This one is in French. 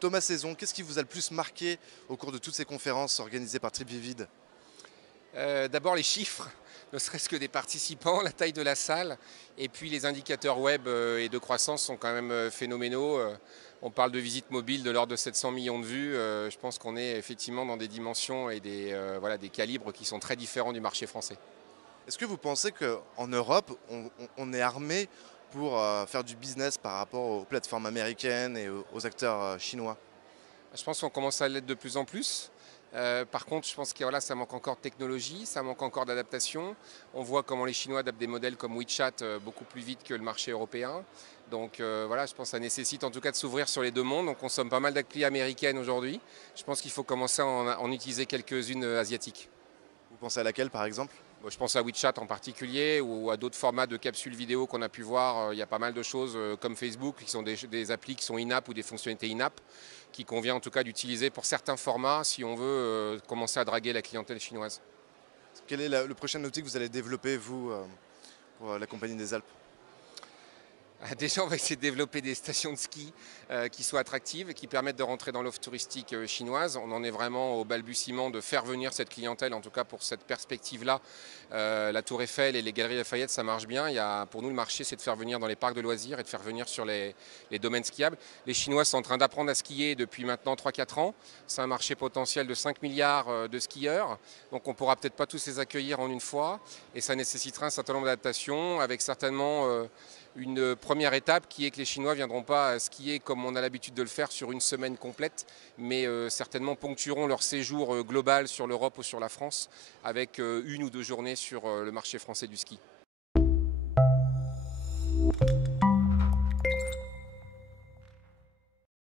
Thomas Saison, qu'est-ce qui vous a le plus marqué au cours de toutes ces conférences organisées par TripVivid? D'abord les chiffres, ne serait-ce que des participants, la taille de la salle, et puis les indicateurs web et de croissance sont quand même phénoménaux. On parle de visites mobiles de l'ordre de 700 millions de vues. Je pense qu'on est effectivement dans des dimensions et voilà, des calibres qui sont très différents du marché français. Est-ce que vous pensez qu'en Europe, on est armé pour faire du business par rapport aux plateformes américaines et aux acteurs chinois? Je pense qu'on commence à l'être de plus en plus. Par contre, je pense que voilà, ça manque encore de technologie, ça manque encore d'adaptation. On voit comment les Chinois adaptent des modèles comme WeChat beaucoup plus vite que le marché européen. Donc voilà, je pense que ça nécessite en tout cas de s'ouvrir sur les deux mondes. On consomme pas mal d'applis américaines aujourd'hui. Je pense qu'il faut commencer à en utiliser quelques-unes asiatiques. Vous pensez à laquelle par exemple? Je pense à WeChat en particulier ou à d'autres formats de capsules vidéo qu'on a pu voir. Il y a pas mal de choses comme Facebook qui sont des applis qui sont in-app ou des fonctionnalités in-app qui convient en tout cas d'utiliser pour certains formats si on veut commencer à draguer la clientèle chinoise. Quel est le prochain outil que vous allez développer, vous, pour la Compagnie des Alpes? Déjà, on va essayer de développer des stations de ski qui soient attractives et qui permettent de rentrer dans l'offre touristique chinoise. On en est vraiment au balbutiement de faire venir cette clientèle, en tout cas pour cette perspective-là. La Tour Eiffel et les Galeries Lafayette, ça marche bien. Pour nous, le marché, c'est de faire venir dans les parcs de loisirs et de faire venir sur les domaines skiables. Les Chinois sont en train d'apprendre à skier depuis maintenant 3-4 ans. C'est un marché potentiel de 5 milliards de skieurs. Donc on ne pourra peut-être pas tous les accueillir en une fois. Et ça nécessitera un certain nombre d'adaptations avec certainement une première étape qui est que les Chinois ne viendront pas skier comme on a l'habitude de le faire sur une semaine complète, mais certainement ponctueront leur séjour global sur l'Europe ou sur la France avec 1 ou 2 journées sur le marché français du ski.